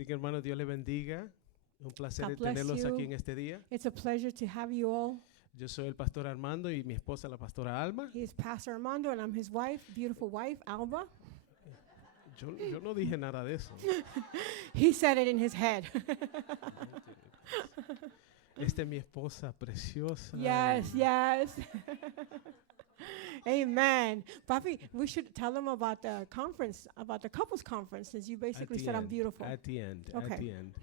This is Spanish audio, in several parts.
Así que hermanos, Dios les bendiga. Un placer God bless tenerlos you. aquí en este día. It's a pleasure to have you all. Yo soy el pastor Armando y mi esposa la pastora Alma. He is Pastor Armando and I'm his wife, beautiful wife, Alba. Yo no dije nada de eso. He said it in his head. Esta es mi esposa preciosa. Yes, yes. Amen. Papi, we should tell them about the conference, about the couples conference, since you basically said I'm beautiful. At the end. Okay. At the end.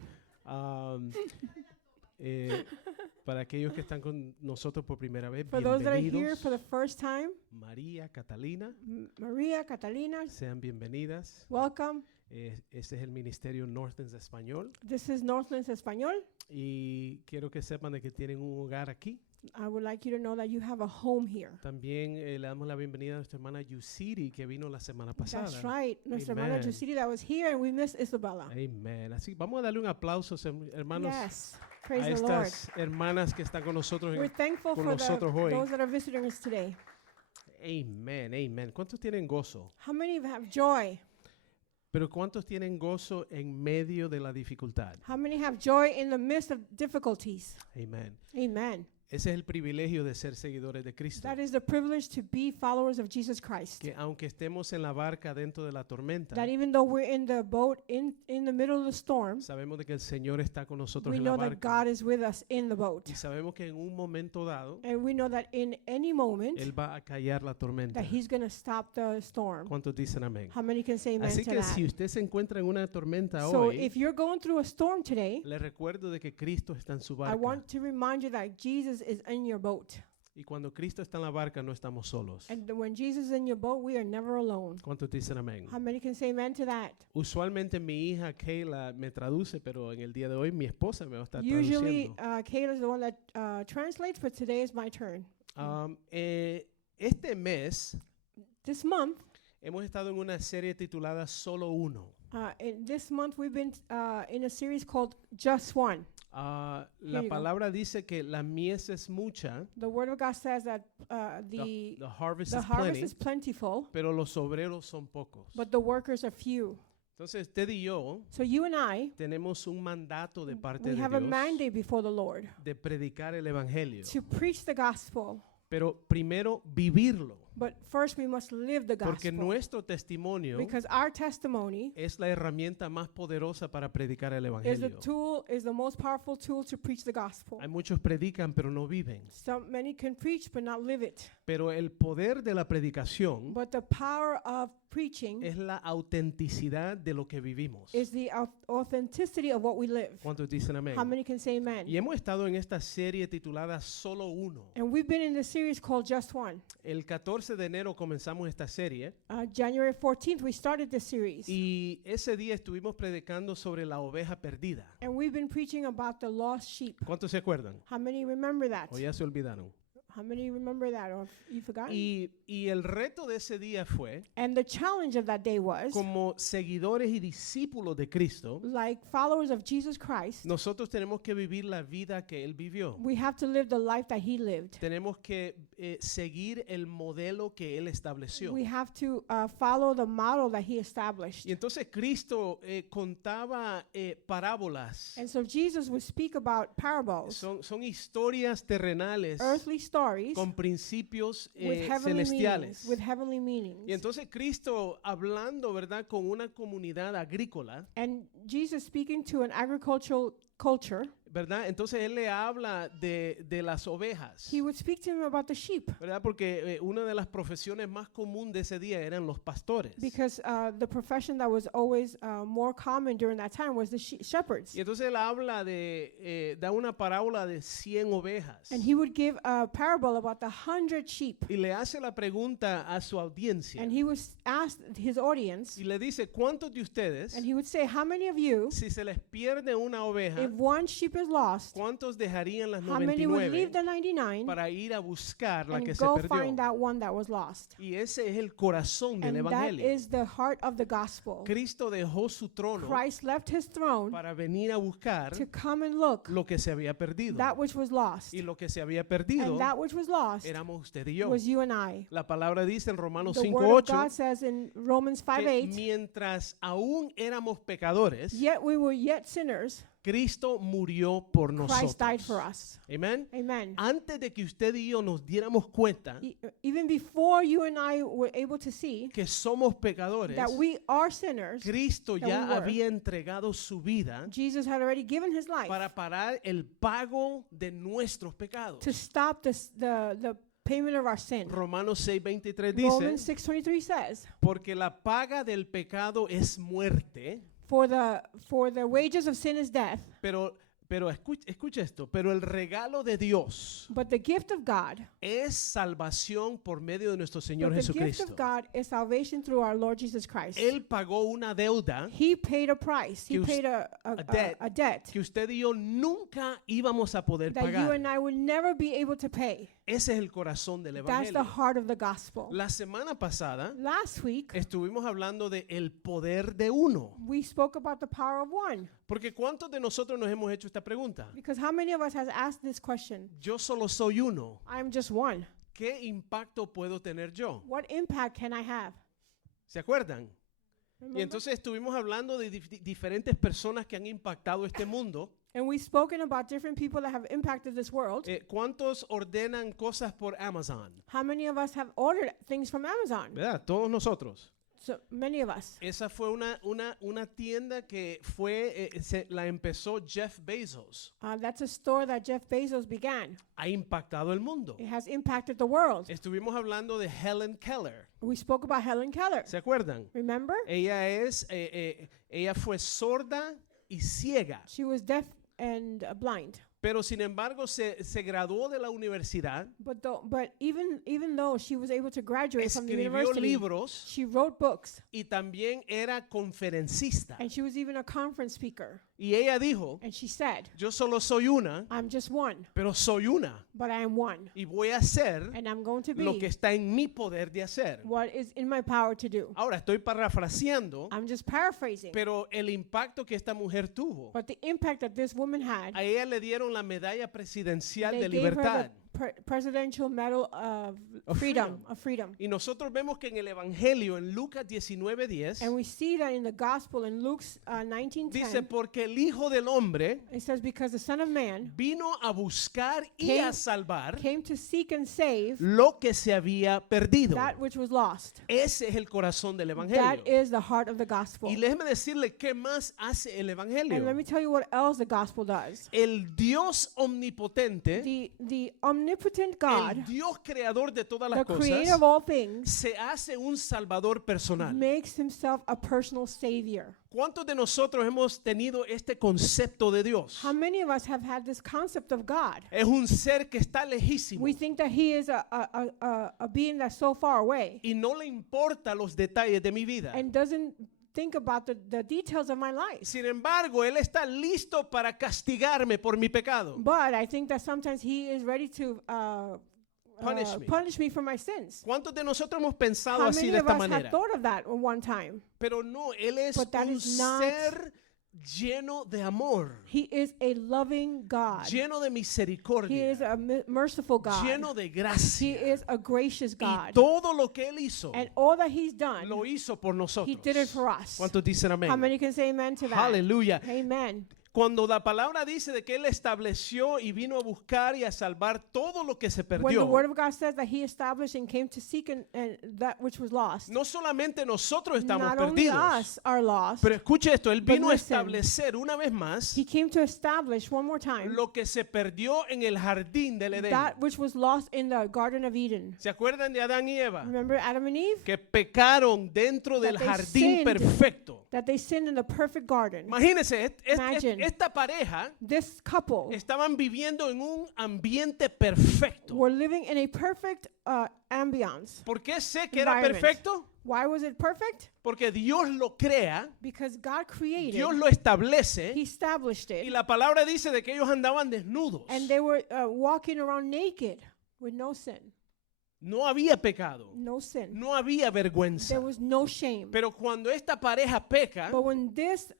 Para aquellos que están con nosotros por primera vez, For those that are here bienvenidos. for the first time, María, Catalina, Maria, Catalina, sean bienvenidas. welcome. Este es el Ministerio Northlands Español. This is Northlands Español. Y quiero que sepan de que tienen un hogar aquí. I would like you to know that you have a home here. También le damos la bienvenida a nuestra hermana Yusiri, que vino la semana pasada. That's right. Nuestra hermana Amen. Jusiri that was here and we miss Isabella. Amen. Así vamos a darle un aplauso, hermanos, Yes. a Praise the Lord. estas hermanas que están con nosotros. We're thankful con for nosotros hoy. those that are visiting us today. Amen, amen. ¿Cuántos tienen gozo? How many have joy? Pero ¿cuántos tienen gozo en medio de la dificultad? How many have joy in the midst of difficulties? Amen. Amen. Ese es el privilegio de ser seguidores de Cristo. That is the privilege to be followers of Jesus Christ. Que aunque estemos en la barca dentro de la tormenta, That even though we're in the boat in the middle of the storm, sabemos de que el Señor está con nosotros we en la know that barca. God is with us in the boat. Y sabemos que en un momento dado, And we know that in any moment Él va a callar la tormenta. that he's going to stop the storm. ¿Cuántos dicen amén? How many can say amen Así to que si that? usted se encuentra en una tormenta So hoy, if you're going through a storm today, le recuerdo de que Cristo está en su I barca. want to remind you that Jesus is in your boat. Y cuando Cristo está en la barca, no estamos solos. And when Jesus is in your boat, we are never alone. ¿Cuántos dicen amén? How many can say amen to that? Usualmente mi hija Kayla me traduce, pero en el día de hoy mi esposa me va a estar Usually, traduciendo. Kayla is the one that translates, but today is my turn. Este mes This month, hemos estado en una serie titulada Solo Uno. in this month we've been in a series called Just One. La Here you go. palabra dice que la mies es mucha, The Word of God says that the harvest the is harvest plenty, is plentiful, pero los obreros son pocos. but the workers are few. Entonces usted y yo So you and I, tenemos un mandato de parte we de have a Dios mandate before the Lord de predicar el evangelio, to preach the gospel, pero primero vivirlo, but first we must live the porque gospel. nuestro testimonio Because our testimony es la herramienta más poderosa para predicar el is the evangelio. most powerful tool to preach the gospel. Hay muchos predican pero no viven, Many can preach but not live it. pero el poder de la predicación But the power of preaching es la autenticidad de lo que vivimos. is the authenticity of what we live. ¿Cuántos dicen amén? How many can say amen? Y hemos estado en esta serie titulada Solo Uno. And we've been in the series called Just One. El 14 de enero comenzamos esta serie January 14th, we started this series. y ese día estuvimos predicando sobre la oveja perdida. And we've been preaching about the lost sheep. ¿Cuántos se acuerdan? How many remember that? O ya se olvidaron. How many remember that? Or you forgot? Y el reto de ese día fue, And the challenge of that day was, como seguidores y discípulos de Cristo, like followers of Jesus Christ, nosotros tenemos que vivir la vida que Él vivió. we have to live the life that he lived. Tenemos que seguir el modelo que Él estableció. We have to follow the model that he established. Y entonces Cristo contaba parábolas. And so Jesus would speak about parables, Son historias terrenales earthly stories con principios with heavenly celestiales. meanings, with heavenly meanings. Y entonces Cristo hablando, ¿verdad?, con una comunidad agrícola, And Jesus speaking to an agricultural culture, ¿verdad? Entonces Él le habla de las ovejas, he would speak to him about the sheep, ¿verdad? Porque una de las profesiones más comunes de ese día eran los pastores. because the profession that was always more common during that time was the shepherds. Y entonces Él habla da una parábola de 100 ovejas. And he would give a parable about the 100 sheep. Y le hace la pregunta a su audiencia. And he would ask his audience, Y le dice, ¿cuántos de ustedes, and he would say, how many of you, si se les pierde una oveja, if one sheep is lost, ¿cuántos dejarían las how many would leave 99 the 99 para ir a buscar la que and se go perdió? find that one that was lost? Y ese es el corazón del And that evangelio. is the heart of the gospel. Cristo dejó su trono Christ left his throne para venir a buscar to come and look lo que se había perdido. that which was lost. Y lo que se había perdido And that which was lost éramos usted y yo. was you and I. La palabra dice en Romanos The word of 5:8 God says in Romans que 5:8, mientras aún éramos pecadores, yet we were yet sinners, Cristo murió por Christ died for nosotros. us. Amén. Amen. Antes de que usted y yo nos diéramos cuenta Even before you and I were able to see que somos pecadores, that we are sinners, Cristo that ya we were. había entregado su vida Jesus had already given his life para parar el pago de nuestros pecados. to stop the payment of our sin. Romanos 6:23 Romans dice, 6:23 says, porque la paga del pecado es muerte, for the wages of sin is death, pero escucha esto, pero el regalo de Dios but the gift of God, es salvación por medio de nuestro Señor but the gift Jesucristo. of God is salvation through our Lord Jesus Christ. Él pagó una deuda He paid a price. He Que paid a debt que usted y yo nunca íbamos a poder that you pagar. and I would never be able to pay. Ese es el corazón del That's the evangelio. heart of the gospel. La semana pasada Last week, estuvimos hablando de el poder de uno. we spoke about the power of one. Porque ¿cuántos de nosotros nos hemos hecho esta pregunta? Because how many of us has asked this question? Yo solo soy uno. I'm just one. ¿Qué impacto puedo tener yo? What impact can I have? ¿Se acuerdan? Y Remember? entonces estuvimos hablando de diferentes personas que han impactado este mundo. And we've spoken about different people that have impacted this world. ¿Cuántos ordenan cosas por Amazon? How many of us have ordered things from Amazon? ¿Verdad? Todos nosotros. So many of us. Esa fue una tienda que la empezó Jeff Bezos. That's a store that Jeff Bezos began. Ha impactado el mundo. It has impacted the world. Estuvimos hablando de Helen Keller. We spoke about Helen Keller. ¿Se acuerdan? Remember? Ella fue sorda y ciega. She was deaf and blind. Pero sin embargo se graduó de la universidad, But even though she was able to graduate from the escribió university, libros she wrote books, y también era conferencista. and she was even a conference speaker. Y ella dijo, And she said, yo solo soy una, I'm just one, pero soy una. but I am one. Y voy a hacer And I'm going to lo que be está en mi poder de hacer. what is in my power to do. Ahora estoy parafraseando, I'm just paraphrasing. pero el impacto que esta mujer tuvo, But the impact that this woman had, a ella le dieron la medalla presidencial they de gave her libertad. the Presidential Medal of Of freedom. freedom. Y nosotros vemos que en el Evangelio, en Lucas 19:10, And we see that in the gospel in Luke's dice, 19:10. porque el Hijo del Hombre It says, because the Son of Man vino a buscar y Came- a salvar came to seek and save lo que se había perdido. that which was lost. Ese es el corazón del That Evangelio. is the heart of the gospel. Y déjeme decirle qué más hace el And let Evangelio. me tell you what else the gospel does. El Dios omnipotente, The omnipotent God, el Dios creador de todas the las creator of cosas, all things, se hace un salvador personal. makes himself a personal savior. ¿Cuántos de nosotros hemos tenido este concepto de Dios? How many of us have had this concept of God? Es un ser que está lejísimo We think that he is a being that's so far away y no le importa los detalles de mi vida. and doesn't think about the details of my life. Sin embargo, Él está listo para castigarme por mi pecado. But I think that sometimes he is ready to Punish me. for my sins. ¿Cuántos de nosotros hemos pensado How así many de of esta us have manera? thought of that at one time? Pero no, Él es But that un is not- ser lleno de amor, He is a loving God. lleno de He misericordia, is a merciful God. lleno de He gracia. is a gracious Y God. todo lo que Él hizo, And all that he's done, lo hizo por he nosotros. did it for us. ¿Cuántos dicen amén? How many can say amen to that? Aleluya. Amen. Cuando la palabra dice de que Él estableció y vino a buscar y a salvar todo lo que se When the perdió, word of God says that he established and came to seek and that which was lost, no solamente nosotros estamos not only perdidos, us are lost, pero escuche esto, Él But vino a listen. establecer una vez más he came to establish one more time lo que se perdió en el jardín del Edén. that which was lost in the Garden of Eden. ¿Se acuerdan de Adán y Eva? Remember Adam and Eve? Que pecaron dentro del they jardín sinned. perfecto. That they sinned in the perfect garden. Imagínense, Imagine. esta pareja This couple estaban viviendo en un ambiente perfecto. were living in a perfect ambiance. ¿Por qué sé que era Environment. perfecto? Why was it perfect? Porque Dios lo crea, Because God created, Dios lo establece, He established y it, la palabra dice de que ellos andaban desnudos. and they were walking around naked with no sin. No había pecado, No sin. no había vergüenza. There was no shame. Pero cuando esta pareja peca, But when this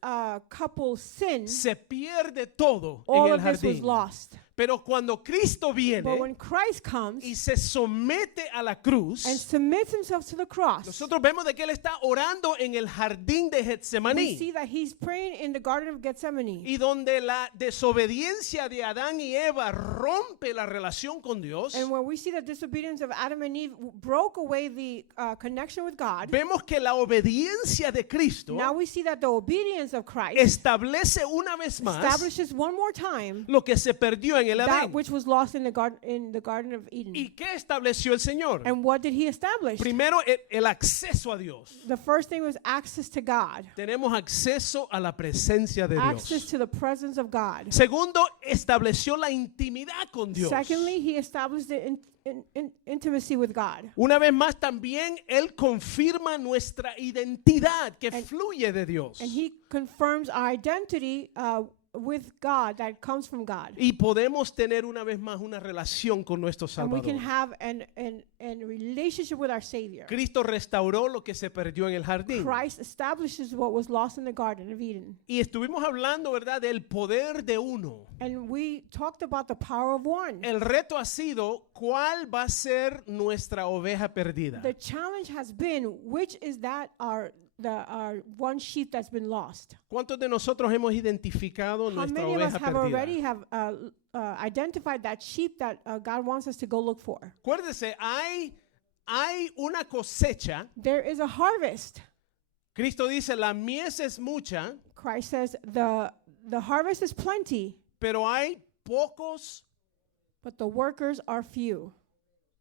couple sinned, se pierde todo all en el of this was jardín. lost. Pero cuando Cristo But viene when Christ comes y se somete a la cruz, and submits himself to the cross, nosotros vemos de que él está orando en el jardín de we see Getsemaní, that he's praying in the Garden of Gethsemane. y donde la desobediencia de Adán y Eva rompe la relación con Dios. And when we see the disobedience of Adam and Eve broke away the connection with God, Vemos que la obediencia de Cristo now we see that the obedience of Christ establece una vez más establishes one more time lo que se perdió en el that Edén. which was lost in the Garden of Eden. ¿Y qué estableció el Señor? And what did he establish? Primero, el acceso a Dios. The first thing was access to God, Tenemos acceso a la presencia de access Dios. to the presence of God. Segundo, estableció la intimidad con Dios. Secondly, he established the intimacy with God. Una vez más también Él confirma nuestra identidad que fluye de Dios. And he confirms our identity with God that comes from God. Y podemos tener una vez más una relación con nuestro And we Salvador. can have an relationship with our Savior. Cristo restauró lo que se perdió en el jardín. Christ establishes what was lost in the Garden of Eden. Y estuvimos hablando, ¿verdad?, del poder de uno. And we talked about the power of one. El reto ha sido, ¿cuál va a ser nuestra oveja perdida? The challenge has been, which is that our one sheep that's been lost? ¿Cuántos de nosotros hemos identificado How nuestra many of us oveja have already perdida? have identified that sheep that God wants us to go look for? Acuérdese, hay una cosecha. There is a harvest. Cristo dice, la mies es mucha, Christ says the harvest is plenty, pero hay pocos but the workers are few.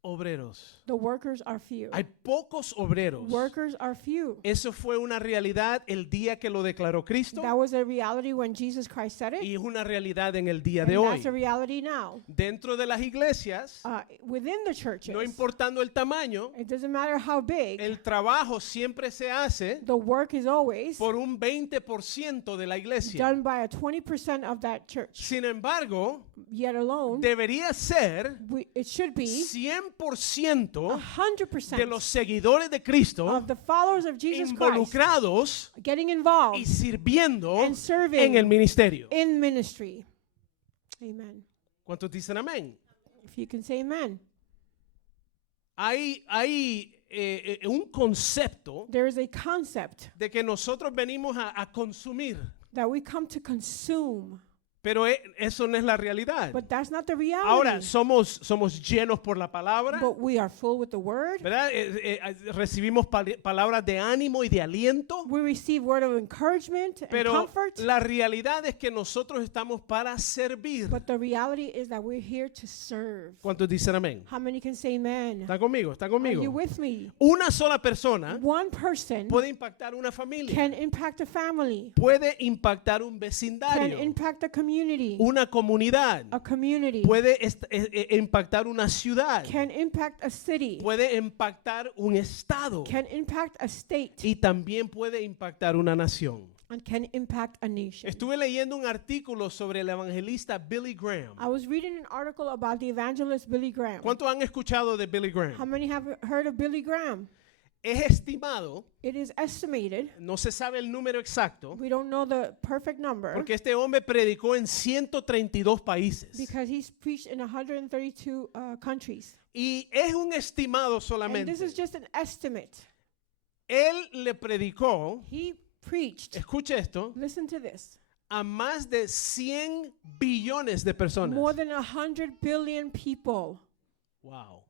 obreros. The workers are few. Hay pocos obreros. Workers are few. Eso fue una realidad el día que lo declaró Cristo That was a reality when Jesus Christ said it. y es una realidad en el día And de hoy. that's a reality now. Dentro de las iglesias, Within the churches, no importando el tamaño, it doesn't matter how big, el trabajo siempre se hace the work is always por un 20% de la iglesia. done by a 20% of that church. Sin embargo, Yet alone, debería ser it should be 100% 100% de los seguidores de Cristo of the followers of Jesus Christ involucrados getting y involved sirviendo and serving en el ministerio. in ministry. Amen. ¿Cuántos dicen amén? If you can say amen. Hay un concepto There is a concept de que nosotros venimos a consumir, that we come to consume, pero eso no es la realidad. but that's not the reality. Ahora, somos llenos por la palabra, But we are full with the word. ¿verdad? Recibimos palabras de ánimo y de aliento, We receive word of encouragement and pero comfort. la realidad es que nosotros estamos para servir. But the reality is that we're here to serve. ¿Cuántos dicen amén? How many can say amen? ¿Está conmigo? ¿Está Are you conmigo? with me? Una sola persona One person puede impactar una familia, can impact a family, puede impactar un can vecindario, impact a community, una comunidad, a community, puede impactar una ciudad, can impact a city, puede impactar un estado can impact a state, y también puede impactar una nación. and can impact a nation. Estuve leyendo un artículo sobre el evangelista Billy Graham. I was reading an article about the evangelist Billy Graham. ¿Cuántos han escuchado de Billy How Graham? many have heard of Billy Graham? Es estimado, It is estimated, no se sabe el número exacto, we don't know the perfect number, porque este hombre predicó en 132 países. because he's preached in 132 countries. Y es un estimado And solamente. this is just an estimate. Él le predicó, He preached, escuche esto, listen to this, a más de 100 billones de personas. more than 100 billion people. Wow.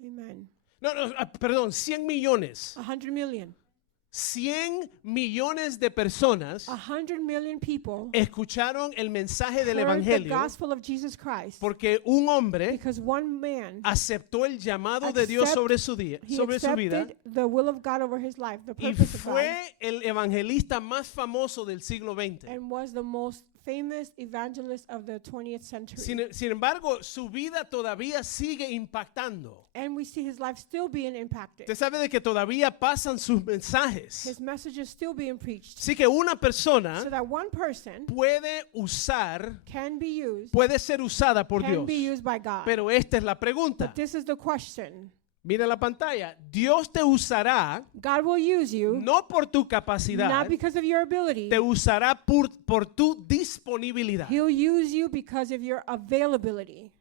Amen. No, perdón, 100 millones. 100 million. 100 millones de personas 100 million people escucharon el mensaje del heard the evangelio gospel of Jesus Christ porque un hombre because one man aceptó el llamado de Dios sobre su he vida accepted the will of God over his life, the y purpose of God, fue el evangelista más famoso del siglo XX. and was the most famous evangelist of the 20th century. Sin embargo, su vida todavía sigue impactando. And we see his life still being impacted. Usted sabe de que todavía pasan sus mensajes. His message is still being preached. Así que una persona So that one person puede ser usada por can Dios. be used by God. Pero esta es la pregunta. But this is the question. Mira la pantalla. Dios te usará God will use you no por tu capacidad, not because of your ability. te usará por tu disponibilidad. He'll use you because of your availability.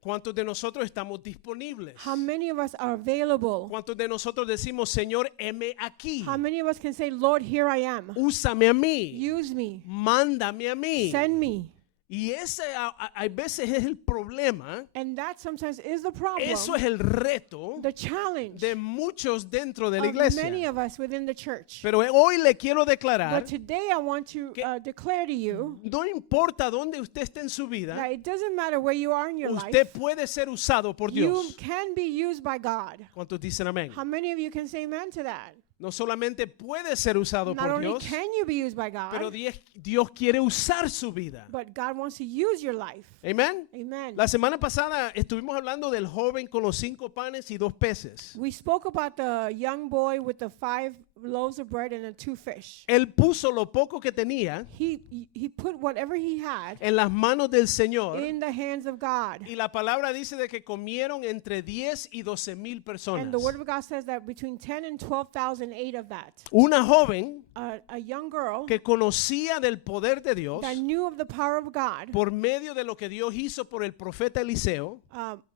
¿Cuántos de nosotros estamos disponibles? How many of us are available? ¿Cuántos de nosotros decimos, Señor, heme aquí? How many of us can say, Lord, here I am. Úsame a mí. Use me. Mándame a mí. Send me. Y ese a veces es el problema. And that sometimes is the problem. Eso es el reto The challenge de muchos dentro de la of iglesia. many of us within the church. Pero hoy le quiero declarar, But today I want to declare to you no importa dónde usted esté en su vida, that it doesn't matter where you are in your usted life. puede ser usado por You Dios. can be used by God. ¿Cuántos dicen amén? How many of you can say amen to that? No solamente puede ser usado Not por only Dios, can you be used by pero God, Dios quiere usar su vida. but God wants to use your life. Amén. Amen. La semana pasada estuvimos hablando del joven con los 5 panes y 2 peces. We spoke about the young boy with the 5 loaves of bread and the 2 fish. Él puso lo poco que tenía He put whatever he had en las manos del Señor. in the hands of God. Y la palabra dice de que comieron entre 10 y 12,000 personas. And the word of God says that between 10 and 12,000 ate of that. Una joven A young girl que conocía del poder de Dios that knew of the power of God por medio de lo que Dios hizo por el profeta Eliseo,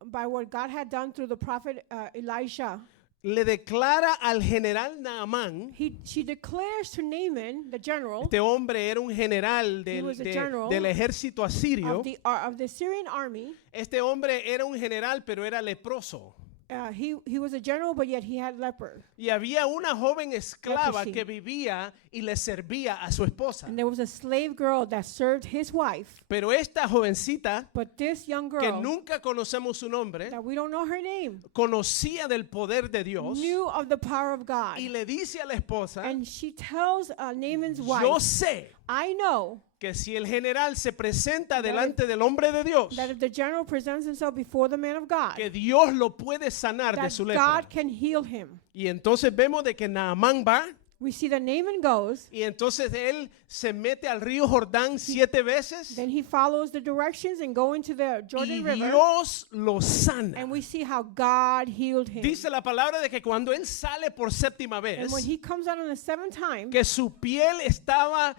by what God had done through the prophet Elisha. le declara al general Naamán. She declares to Naaman, the general Este hombre era un general was a general del ejército asirio. of the Syrian army. Este hombre era un general, pero era leproso. He was a general, but yet he had leper. Y había una joven esclava Leprosy. que vivía y le servía a su esposa. And there was a slave girl that served his wife. Pero esta jovencita, But this young que girl, nunca conocemos su nombre, that we don't know her name, conocía del poder de Dios knew of the power of God. y le dice a la esposa, And she tells Naaman's yo wife, sé I know que si el general se presenta delante del hombre de Dios, that if the general presents himself before the man of God, que Dios lo puede sanar de that su lepra. God can heal him. Y entonces vemos de que Naamán va We see that Naaman goes, y entonces él se mete al río Jordán 7 veces then he follows the directions and go into the y Jordan River, Dios lo sana. and we see how God healed him. Dice la palabra de que cuando él sale por 7ª vez, And when he comes out on the 7th time, que su piel estaba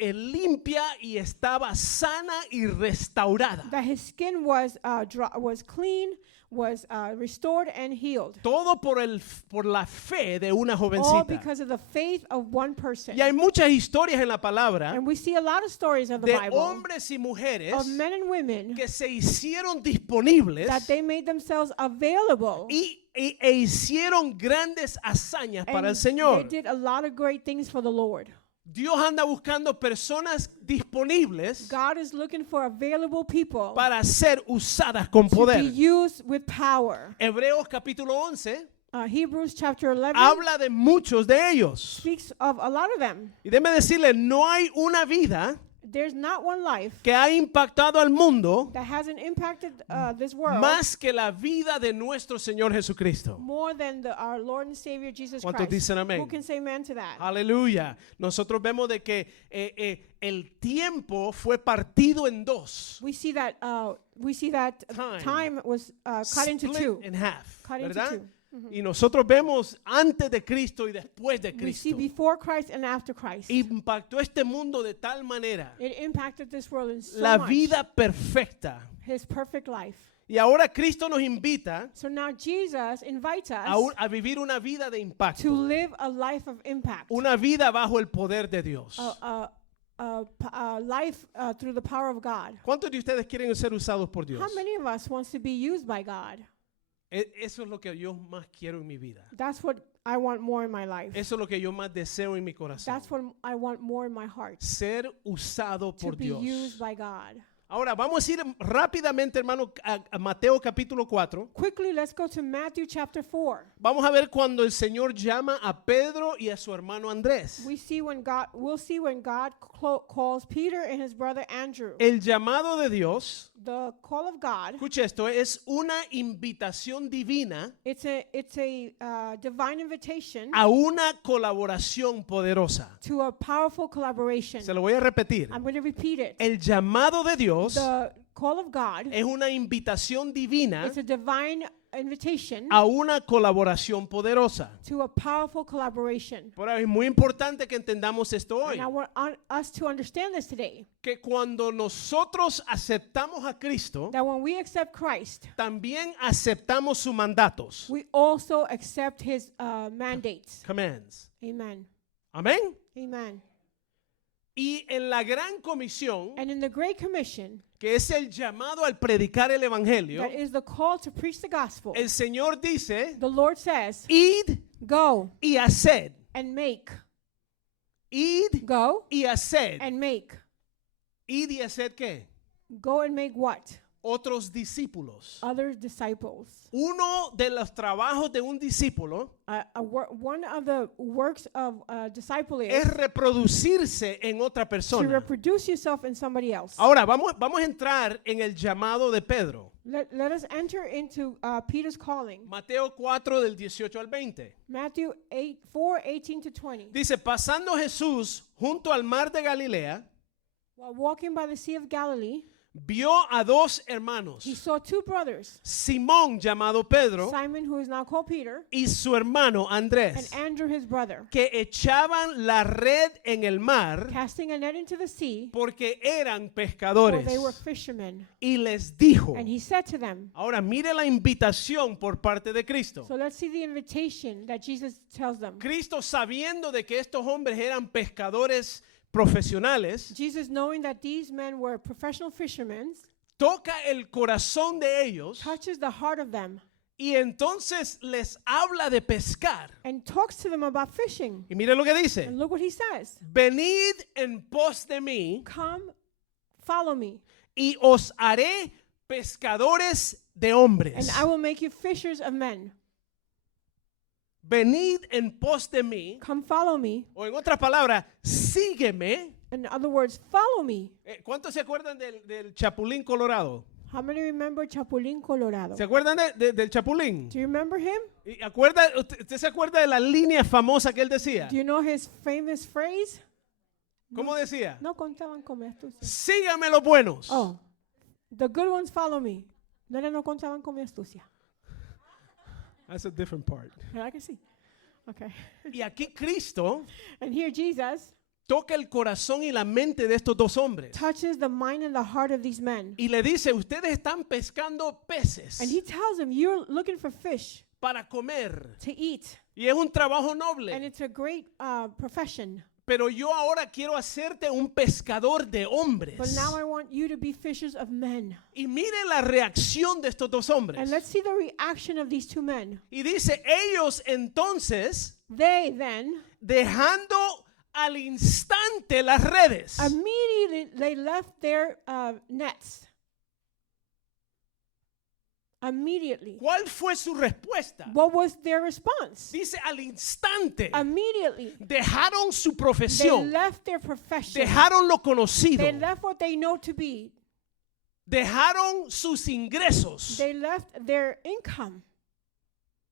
limpia y estaba sana y restaurada. that his skin was clean, was restored and healed. Todo por la fe de una All jovencita. because of the faith of one person. Y hay muchas historias en la palabra And we see a lot of stories of the de Bible hombres y mujeres of men and women que se hicieron disponibles that they made themselves available e hicieron grandes hazañas para el and Señor. they did a lot of great things for the Lord. Dios anda buscando personas disponibles God is looking for available people para ser usadas con to poder. be used with power. Hebreos capítulo 11 Hebrews chapter 11 habla de muchos de ellos. speaks of a lot of them. Y déjeme decirle, no hay una vida There's not one life que ha impactado al mundo that hasn't impacted this world más que la vida de nuestro Señor Jesucristo. more than our Lord and Savior Jesus ¿Cuántos Christ. dicen amén? Who can say amen to that? Aleluya. Nosotros vemos de que el tiempo fue partido en dos. We see that time was cut into Split two. in half. Cut into ¿Verdad? two. Y nosotros vemos antes de Cristo y después de We see Cristo. before Christ and after Christ. Impactó este mundo de tal manera. It impacted this world in so La much. vida perfecta. His perfect life. Y ahora Cristo nos invita So now Jesus invites us a vivir una vida de to impacto. live a life of impact. Una vida bajo el poder de Dios. A life through the power of God. ¿Cuántos de ustedes quieren ser usados por Dios? How many of us wants to be used by God? Eso es lo que yo más quiero en mi vida. That's what I want more in my life. Eso es lo que yo más deseo en mi corazón. That's what I want more in my heart. Ser usado To por be Dios. used by God. Ahora vamos a ir rápidamente, hermano, a Mateo capítulo 4. Quickly, let's go to Matthew chapter 4. Vamos a ver cuando el Señor llama a Pedro y a su hermano Andrés. We'll see when God calls Peter and his brother Andrew. El llamado de Dios, The call of God, escuche esto, es una invitación divina it's a divine invitation a una colaboración poderosa. to a powerful collaboration. Se lo voy a repetir. I'm going to repeat it. El llamado de Dios The call of God, es una invitación divina it's a divine invitation a una colaboración poderosa. to a powerful collaboration. Por ahí es muy importante que entendamos esto hoy. And I want us to understand this today, Que cuando nosotros aceptamos a Cristo, that when we accept Christ, también aceptamos sus mandatos. we also accept his mandates. Commands. Amen. Amén. Amen. Y en la gran comisión, And in the Great Commission, que es el llamado al predicar el evangelio, that is the call to preach the gospel, el Señor dice, the Lord says, id go y haced. and make. Id Go y haced. and make. Id y haced ¿qué? Go and make what? Otros discípulos. Other disciples. Uno de los trabajos de un discípulo One of the works of a disciple es is reproducirse en otra to persona. reproduce yourself in somebody else. Ahora vamos a entrar en el llamado de Pedro. Let us enter into Peter's calling. Mateo 4 del 18 al 20. Matthew 4:18 to 20. Dice, pasando Jesús junto al mar de Galilea, While walking by the Sea of Galilee, vio a dos hermanos, he saw two brothers, Simón llamado Pedro Simon, who is now called Peter, y su hermano and Andrés, Andrew, his brother, que echaban la red en el mar casting a net into the sea, porque eran for pescadores. they were fishermen. Y les dijo, And he said to them, ahora mire la invitación por parte de Cristo. so let's see the invitation that Jesus tells them. Cristo, sabiendo de que estos hombres eran pescadores profesionales, Jesus, knowing that these men were professional fishermen, toca el corazón de ellos touches the heart of them y entonces les habla de pescar. and talks to them about fishing. Y mire lo que dice, And look what he says. venid en pos de mí Come, follow me, y os haré pescadores de and hombres. I will make you fishers of men. Venid en pos de mí, Come, follow me. o en otras palabras, sígueme. In other words, follow me. ¿Cuántos se acuerdan del Chapulín Colorado? How many remember Chapulín Colorado? ¿Se acuerdan del Chapulín? Do you remember him? ¿Y usted se acuerda de la línea famosa que él decía? Do you know his famous phrase? ¿Cómo decía? No contaban con mi astucia. Síganme los buenos. Oh, the good ones follow me. No contaban con mi astucia. That's a different part. ¿Verdad que sí? Okay. Y aquí Cristo And here Jesus toca el corazón y la mente de estos dos hombres. touches the mind and the heart of these men. Y le dice, ustedes están pescando peces And he tells them, you're looking for fish para comer. to eat. Y es un trabajo And noble. it's a great profession. Pero yo ahora quiero hacerte un pescador de hombres. But now I want you to be fishers of men. Y mire la reacción de estos dos And hombres. let's see the reaction of these two men. Y dice, ellos entonces, They then, dejando al instante las redes. immediately, they left their nets. Immediately. ¿Cuál fue su respuesta? What was their response? Dice, al instante, Immediately. dejaron su They profesión, left their profession. dejaron lo conocido, They left what they know to be. dejaron sus ingresos They left their income.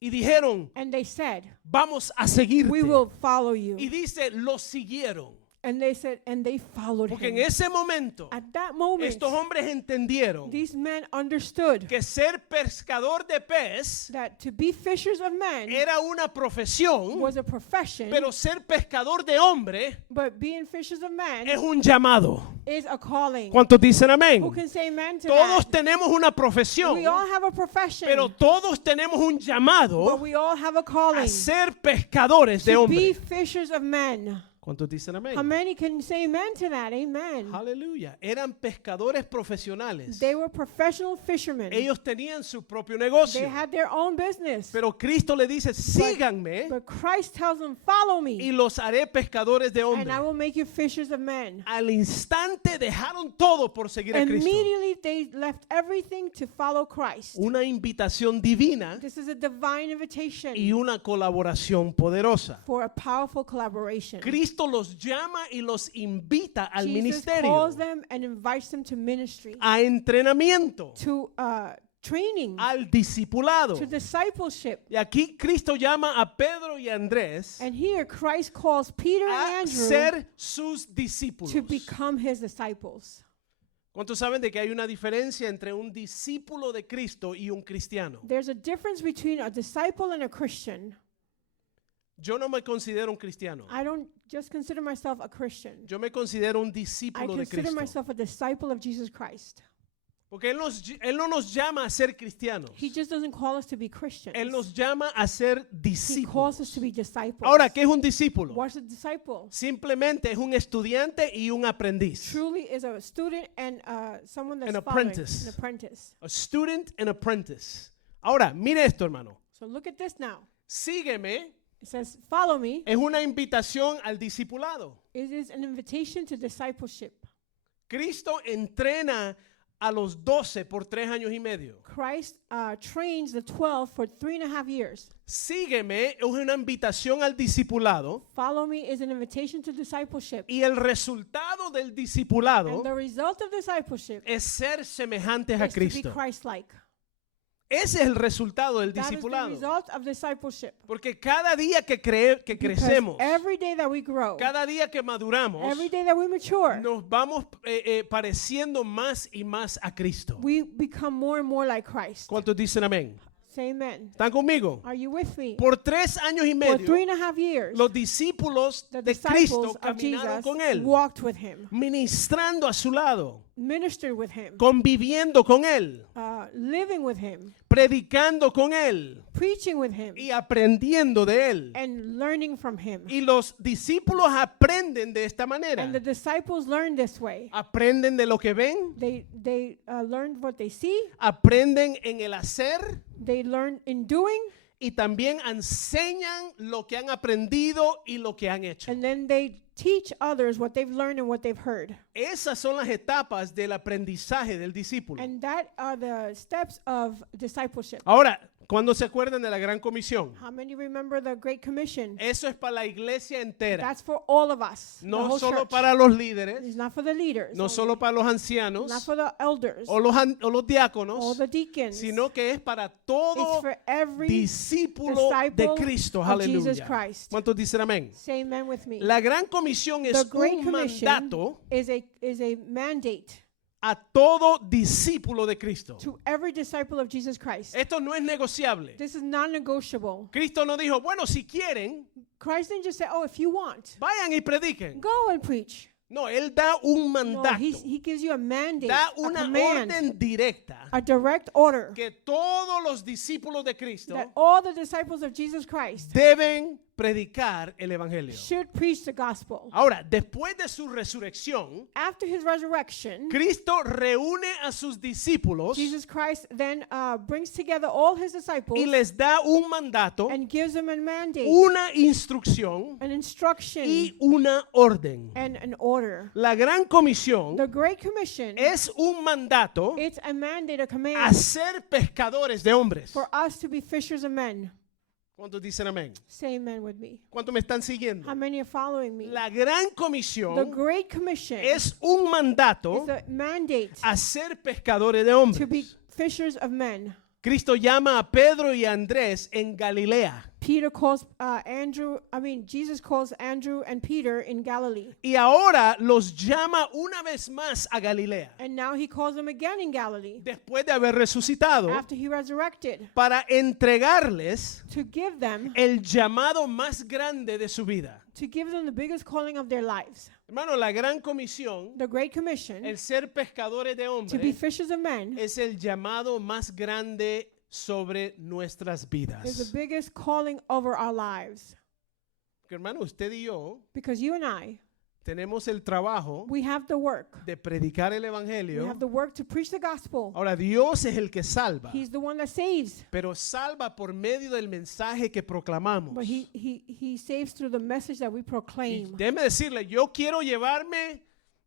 y dijeron, And they said, vamos a seguirte. we will follow you. Y dice, lo siguieron. And they said, and they followed Porque en him. ese momento, At that moment, estos hombres entendieron these men understood que ser pescador de pez that to be fishers of men era una profesión, was a profession, pero ser pescador de hombre but being fishers of men es un llamado. is a calling. ¿Cuántos dicen amén? Who can say amen to Todos that? tenemos una profesión, We all have a profession, pero todos tenemos un but llamado we all have a calling a ser pescadores de to be hombres. fishers of men. ¿Cuántos dicen How amén? many can say amen to that? Amen. Aleluya. Eran pescadores profesionales. They were professional fishermen. Ellos tenían su propio They negocio. had their own business. Pero Cristo le dice, síganme But Christ tells them, follow y me, los haré pescadores de and hombres. I will make you fishers of men. Al instante dejaron todo por seguir a Cristo. Immediately they left everything to follow Christ. Una invitación divina This is a divine invitation y una colaboración poderosa. for a powerful collaboration. Cristo los llama y los invita al Jesus ministerio, calls them and invites them to ministry, a entrenamiento, to training, al discipulado. to discipleship. Y aquí Cristo llama a Pedro y a Andrés And here Christ calls Peter and a Andrew ser sus discípulos. to become his disciples. ¿Cuántos saben de que hay una diferencia entre un discípulo de Cristo y un cristiano? There's a difference between a disciple and a Christian. Yo no me considero un cristiano. I don't just consider myself a Christian. Yo me considero un I discípulo de consider Cristo. myself a disciple of Jesus Christ. Porque Él no nos llama a ser cristianos. He just doesn't call us to be Christians. Él nos llama a ser He discípulos. calls us to be disciples. Ahora, ¿qué es un discípulo? What's a disciple? Simplemente es un estudiante y un aprendiz. Truly is a student and someone that's An following, apprentice. an apprentice. A student and apprentice. Ahora, mire esto, hermano. So look at this now. Sígueme It says, follow me. es una invitación al discipulado. It is an invitation to discipleship. Cristo entrena a los 12 por 3 años y medio. Christ trains the 12 for 3.5 years. Sígueme es una invitación al discipulado Follow me is an invitation to discipleship. y el resultado del discipulado And the result of discipleship es ser semejantes a is to be Cristo. Christ-like. Ese es el resultado del That is the discipulado. result of discipleship. Porque cada día que Because crecemos, every day that we grow, cada día que maduramos, every day that we mature, nos vamos pareciendo más y más a Cristo. we become more and more like Christ. ¿Cuántos dicen amén? Say amen. ¿Están conmigo? Are you with me? Por 3 años y For medio, 3.5 years, los discípulos the de Cristo disciples of caminaron Jesus con Él, walked with him, ministrando a su lado, ministered with him, conviviendo con Él, living with him, predicando con Él preaching with him, y aprendiendo de Él. and learning from him. Y los discípulos aprenden de esta manera. And the disciples learn this way. Aprenden de lo que ven, They learn what they see, aprenden en el hacer they learn in doing, y también enseñan lo que han aprendido y lo que han hecho. and then they teach others what they've learned and what they've heard. Esas son las etapas del aprendizaje del discípulo. And that are the steps of discipleship. Ahora, ¿cuándo se acuerdan de la Gran Comisión? How many remember the Great Commission? Eso es para la iglesia entera. That's for all of us. the No whole solo church. para los líderes, It's not for the leaders. no only. solo para los ancianos Not for the elders o los or diáconos, the deacons. sino que es para It's todo for every discípulo de disciple Cristo. of Jesus Aleluya. Christ. ¿Cuántos dicen amén? Say amen with me. La Gran Comisión The es Great un Commission mandato is a mandate a todo discípulo de Cristo. to every disciple of Jesus Christ. Esto no es negociable. This is non-negotiable. Cristo no dijo, bueno, si quieren, Christ didn't just say, oh, if you want, vayan y prediquen. go and preach. No, Él da un No, mandato, he gives you a mandate, da a una command, orden directa a direct order que todos los discípulos de Cristo that all the disciples of Jesus Christ deben predicar el Evangelio. should preach the gospel. Ahora, después de su resurrección, After his resurrection, Cristo reúne a sus discípulos Jesus Christ then brings together all his disciples y les da un mandato, and gives them a mandate, una instrucción an instruction, y una orden. and an order. La Gran Comisión The Great Commission, es un mandato it's a mandate, a a command ser pescadores de hombres. for us to be fishers of men. ¿Cuántos dicen amén? Say amen with me. ¿Cuántos me están siguiendo? How many are following me? La Gran The Comisión Great Commission es un mandato is a mandate a ser pescadores de to be hombres. fishers of men. Cristo llama a Pedro y a Andrés en Galilea. Jesus calls Andrew and Peter in Galilee. Y ahora los llama una vez más a Galilea. And now he calls them again in Galilee Después de haber resucitado, after he resurrected para entregarles to give them el llamado más grande de su vida. the biggest calling of their lives. Hermano, la Gran Comisión, The Great Commission el ser pescadores de to be hombres, fishers of men es el llamado más grande sobre nuestras is vidas. the biggest calling over our lives. Porque, hermano, usted y yo Because you and I, tenemos el trabajo we have the work. de predicar el We evangelio. have the work to preach the gospel. Ahora, Dios es el que salva, He's the one that saves. pero salva por medio del mensaje que proclamamos. But he saves through the message that we Y proclaim. déjeme decirle, yo quiero llevarme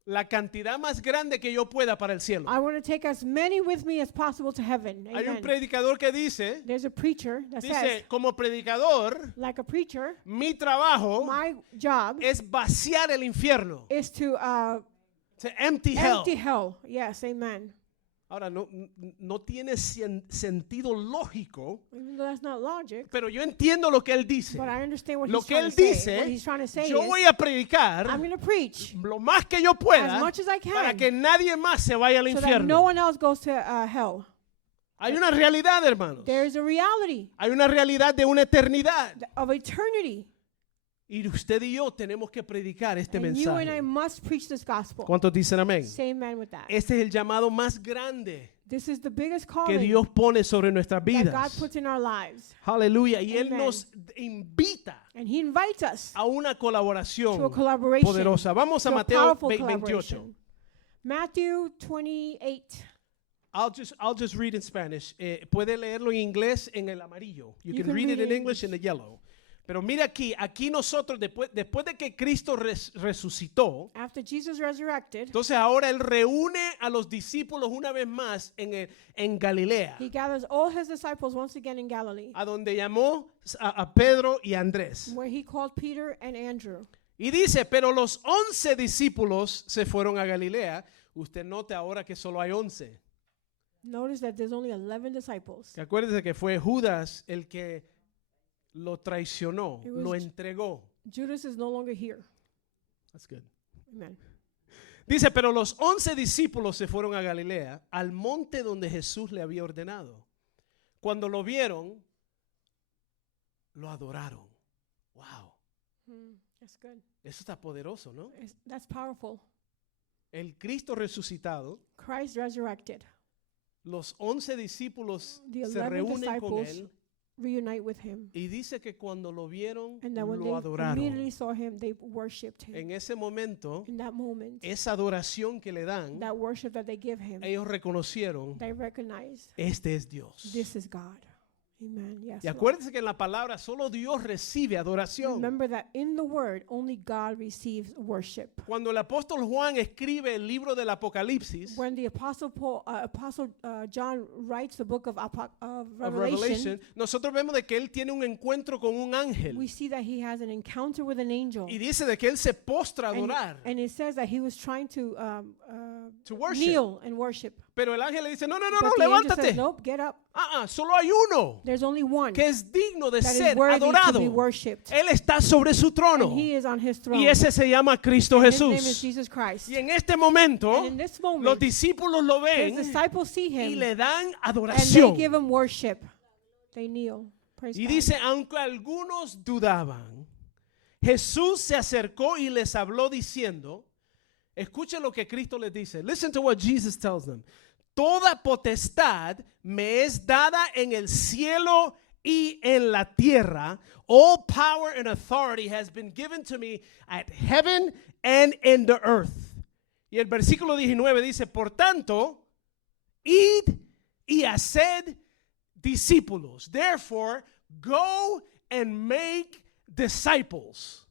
la cantidad más grande que yo pueda para el cielo. I want to take as many with me as possible to heaven. Hay un Amen. predicador que dice, There's a preacher that says, dice, como predicador, like a preacher, mi trabajo my job es vaciar el infierno. is to To empty hell. empty hell. Yes, amen. Ahora, no tiene sentido lógico, Even though that's not logic, pero yo entiendo lo que él dice. but I understand what Lo he's que trying él to say. dice, What he's trying to say yo is, voy a predicar I'm going to preach lo más que yo as pueda much as I para can que nadie más se vaya al so that no infierno. one else goes to hell. Hay una realidad, hermanos. There is a reality Hay una realidad de una eternidad. of eternity. Y usted y yo tenemos que predicar este And you and I mensaje. must preach this gospel. ¿Cuántos dicen amén? Say amen with that. Este es el llamado más grande This is the biggest que calling Dios pone sobre nuestras that God vidas. puts in our lives. Aleluya. Y Él Amen. nos invita And he invites us a una to a colaboración collaboration. poderosa. Vamos a to a Mateo powerful 28. collaboration. Matthew 28. I'll just read in Spanish. Puede leerlo en inglés en el amarillo. You can read it in English in the yellow. Pero mira aquí nosotros después de que Cristo resucitó, After Jesus resurrected, entonces ahora Él reúne a los discípulos una vez más en Galilea, he gathers all his disciples once again in Galilee, a donde llamó a Pedro y a Andrés. where he called Peter and Andrew. Y dice, pero los 11 discípulos se fueron a Galilea. Usted note ahora que solo hay 11. Notice that there's only 11 disciples. Que acuérdese que fue Judas el que lo traicionó, It was lo entregó. Judas is no longer here. That's good. Amen. Dice, pero los 11 discípulos se fueron a Galilea, al monte donde Jesús le había ordenado. Cuando lo vieron, lo adoraron. Wow, That's good. eso está poderoso, ¿no? That's powerful. El Cristo resucitado, Christ resurrected. los 11 discípulos The se 11 reúnen con disciples él reunite with him. y dice que cuando lo vieron, And that when lo they immediately adoraron. saw him, they worshipped him. En ese momento, In that moment, esa adoración que le dan, that worship that they give him, ellos reconocieron, they recognize este es Dios. this is God. Amen. Yes. Y Lord. acuérdense que en la palabra solo Dios recibe adoración. Remember that in the word, only God receives worship. Cuando el apóstol Juan escribe el libro del Apocalipsis, When the Apostle John writes the book of of Revelation, Revelation, nosotros vemos de que él tiene un encuentro con un we ángel. see that he has an encounter with an angel. Y dice de que él se postra a And, adorar, and it says that he was trying to to worship. kneel and worship. Pero el ángel le dice, no, But the angel levántate. says, nope, get up. Solo hay uno There's only one que es digno de that is ser worthy to adorado. be worshipped. Él está sobre su trono. And he is on his throne. Y ese se llama Cristo And his name is Jesús. Jesus Christ. Y en este momento, And in this los moment, discípulos lo his ven disciples see y him le dan and they adoración. give him worship. They kneel. Praise Y God. dice, aunque algunos dudaban, Jesús se acercó y les habló diciendo, escuchen lo que Cristo les dice. Listen to what Jesus tells them. Toda potestad me es dada en el cielo y en la tierra. All power and authority has been given to me at heaven and in the earth. Y el versículo 19 dice, por tanto, id y haced discípulos. Therefore, go and make disciples.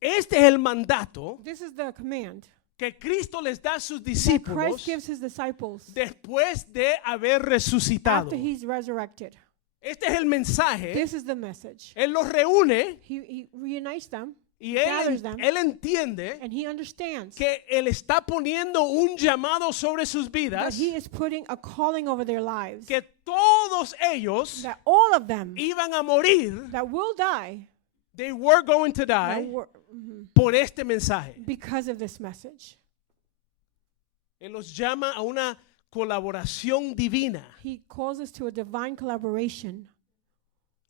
Este es el mandato This is the command que Cristo les da a sus that discípulos Christ gives his disciples después de haber resucitado. after he's resurrected. Este es el mensaje. This is the message. Él los reúne He reunites them y gathers them, él entiende and he understands que Él está poniendo un llamado sobre sus that vidas, he is putting a calling over their lives. que todos ellos That all of them iban a morir. that will die They were going to that die were, por este mensaje. because of this message. Él los llama a una colaboración divina. He calls us to a divine collaboration.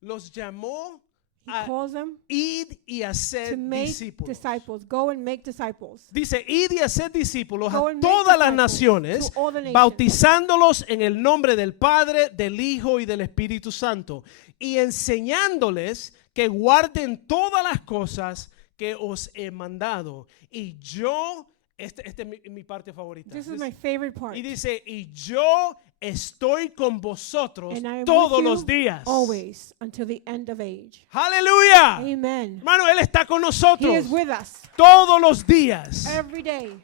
Los llamó He a calls them id y hacer to make discípulos. disciples. Go and make disciples. Dice, id y hacer discípulos Go a and make todas las disciples naciones, to all the nations. bautizándolos en el nombre del Padre, del Hijo y del Espíritu Santo, y enseñándoles que guarden todas las cosas que os he mandado. Y yo, esta es mi parte favorita. This is my favorite part. Y dice, y yo estoy con vosotros And I am todos with you los días. always until the end of age. Aleluya. Amen. Hermano, Él está con He nosotros is with us todos los días. every day.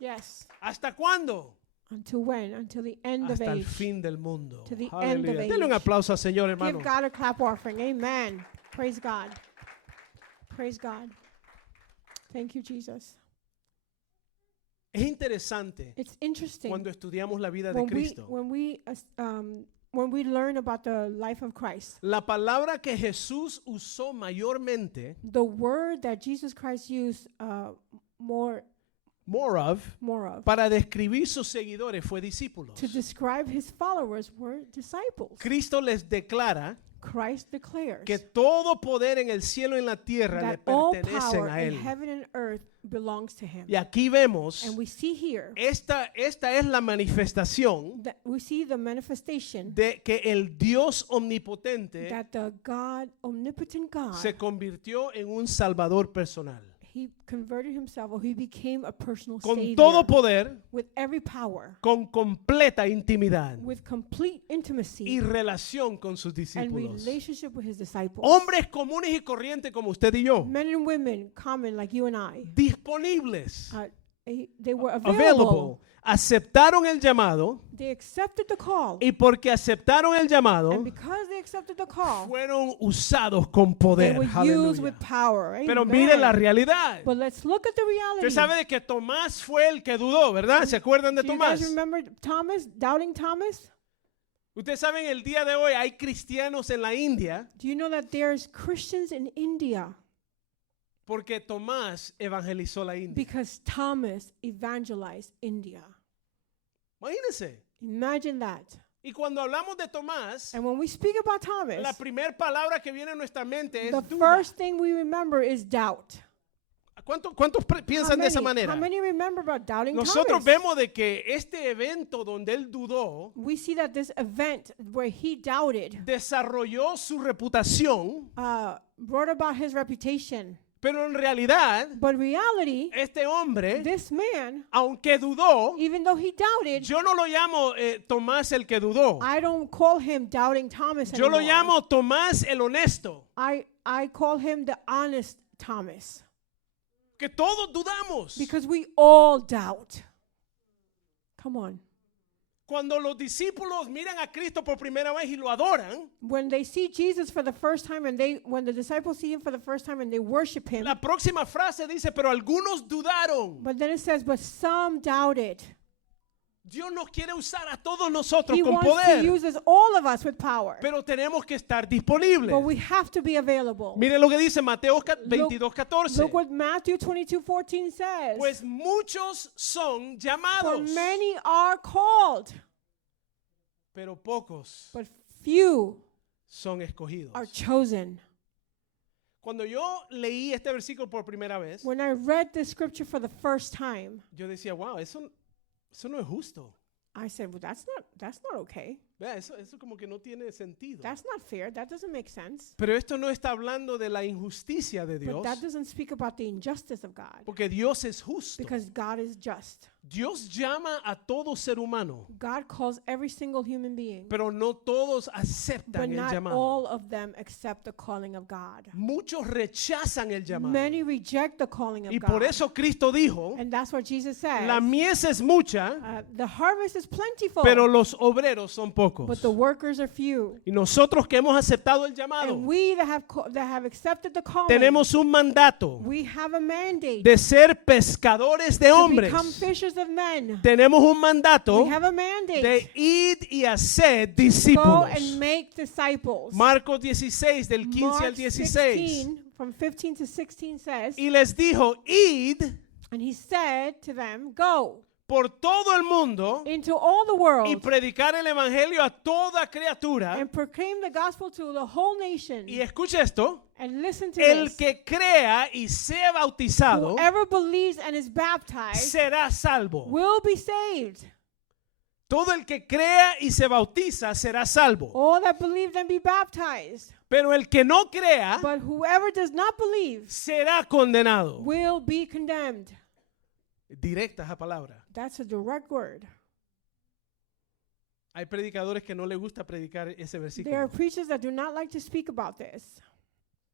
Yes. ¿Hasta cuándo? Until when? Until the end of Hasta el age. fin del mundo. To the end of Aleluya. Denle un age. aplauso al Señor, hermano. Give God a clap offering. Amen. Praise God. Praise God. Thank you, Jesus. Es interesante It's interesting cuando estudiamos la vida de Cristo. when we learn about the life of Christ. La palabra que Jesús usó mayormente, The word that Jesus Christ used more of para describir sus seguidores fue discípulos. to describe his followers were disciples. Cristo les declara Christ declares que todo poder en el cielo y en la tierra le that all pertenecen power a in Él. heaven and earth belongs to him. Y aquí vemos, And we see here esta es la manifestación that we see the manifestation de que el Dios omnipotente that the God, omnipotent God, se convirtió en un salvador personal. he converted himself, or he became a personal Con savior todo poder, with every power, con completa intimidad with complete intimacy y relación con sus and discípulos. relationship with his disciples. Hombres comunes y corrientes como usted y yo, Men and women, common like you and I, disponibles, they were available, available. aceptaron el llamado They accepted the call. y porque aceptaron el llamado, And because they accepted the call, fueron usados con they poder. were used Aleluya. with power. Pero Amen. mire la realidad. But let's look at the Usted reality. sabe de que Tomás fue el que dudó, ¿verdad? ¿Se acuerdan de Do you guys Tomás? remember Thomas, doubting Thomas? Usted sabe, en el día de hoy hay cristianos en la India Do you know that there's Christians in India porque Tomás evangelizó la India. because Thomas evangelized India? Imagínense. Imagine that. Y cuando hablamos de Tomás, And when we speak about la Thomas, primera palabra que viene a nuestra mente es the duda. first thing we remember is doubt. ¿Cuántos piensan de esa manera? How many remember about doubting Nosotros Thomas? vemos de que este evento donde él dudó We see that this event where he doubted desarrolló su reputación, brought about his reputation. pero en realidad But reality, este hombre, this man, aunque dudó, even though he doubted, yo no lo llamo Tomás el que dudó. I don't call him doubting Thomas Yo lo anymore. llamo Tomás el honesto, I call him the honest Thomas. que todos dudamos. Because we all doubt. Come on. Cuando los discípulos miran a Cristo por primera vez y lo adoran, When they see Jesus for the first time and when the disciples see him for the first time and they worship him, la próxima frase dice, pero algunos dudaron. but then it says, but some doubted. Dios nos quiere usar a todos nosotros He con wants to poder, use us, all of us with power. pero tenemos que estar disponibles. But we have to be available. Mire lo que dice Mateo 22:14. Look what Matthew 22:14 says. Pues muchos son For llamados, many are called, pero pocos but few son escogidos. are chosen. Cuando yo leí este versículo por primera vez, When I read this scripture for the first time, yo decía, wow, eso no es justo. I said, well, that's not okay. Vea, eso como que no tiene sentido. That's not fair. That doesn't make sense. Pero esto no está hablando de la injusticia de But Dios, that doesn't speak about the injustice of God, porque Dios es justo. because God is just. Dios llama a todo ser humano, God calls every single human being, pero no todos but aceptan el not llamado. all of them accept the calling of God. Muchos rechazan el llamado. Many reject the calling of Y por God. eso Cristo dijo, And that's what Jesus says. la mies es mucha, The harvest is plentiful, pero los obreros son but pocos. the workers are few. Y nosotros que hemos aceptado el llamado, And we that have accepted the calling, tenemos un mandato we have a mandate de ser pescadores de to hombres. become fishers of men. Tenemos un mandato We have a mandate de ir y hacer go discípulos. and make disciples. Marcos 16, del 15 al Mark 16. 16, from 15 to 16 says, Y les dijo, id, and he said to them, go, por todo el mundo into all the y world predicar el evangelio a toda criatura. and proclaim the gospel to the whole nation. Y escuche esto, And listen to el this. que crea y sea bautizado Whoever believes and is baptized será salvo. will be saved. Todo el que crea y se bautiza será salvo. All that believe and be baptized. Pero el que no crea But whoever does not believe será condenado. will be condemned. Directa esa palabra. That's a direct word. Hay predicadores que no les gusta predicar ese There are versículo. preachers that do not like to speak about this.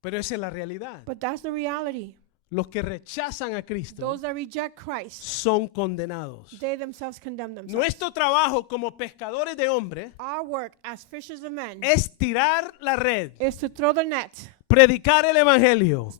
Pero esa es la realidad. But that's the reality. Los que rechazan a Cristo Those that reject Christ, son condenados. they themselves condemn themselves. Nuestro trabajo como pescadores de hombres Our work as fishers of men es tirar la red, is to throw the net, predicar el evangelio,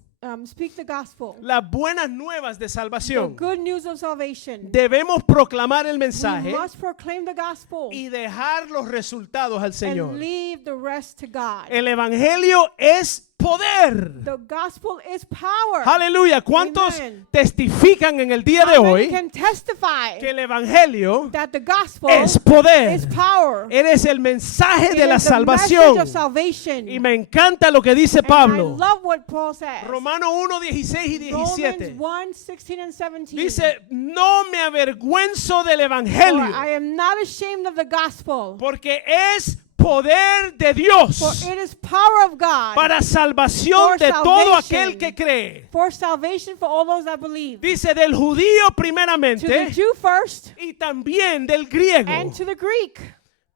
speak the gospel, las buenas nuevas de the salvación. good news of salvation. Debemos proclamar el We mensaje must proclaim the gospel y dejar los resultados al Señor. and leave the rest to God. El evangelio es poder. The gospel is power. Aleluya. ¿Cuántos Amen. testifican en el día de How many hoy can testify que el evangelio that the gospel es poder? is power? Eres el mensaje It de la is the message salvación. of salvation. Y me encanta lo que dice And I Pablo. love what Paul says. Romanos 1, 16 y Romans 17. 1, 16 and 17. Dice, no me avergüenzo del For evangelio, I am not ashamed of the gospel, porque es poder de Dios for it is power of God para salvación for de todo salvation. aquel que cree. for salvation for all those that believe. Dice del judío To the primeramente Jew first y también del griego. and to the Greek.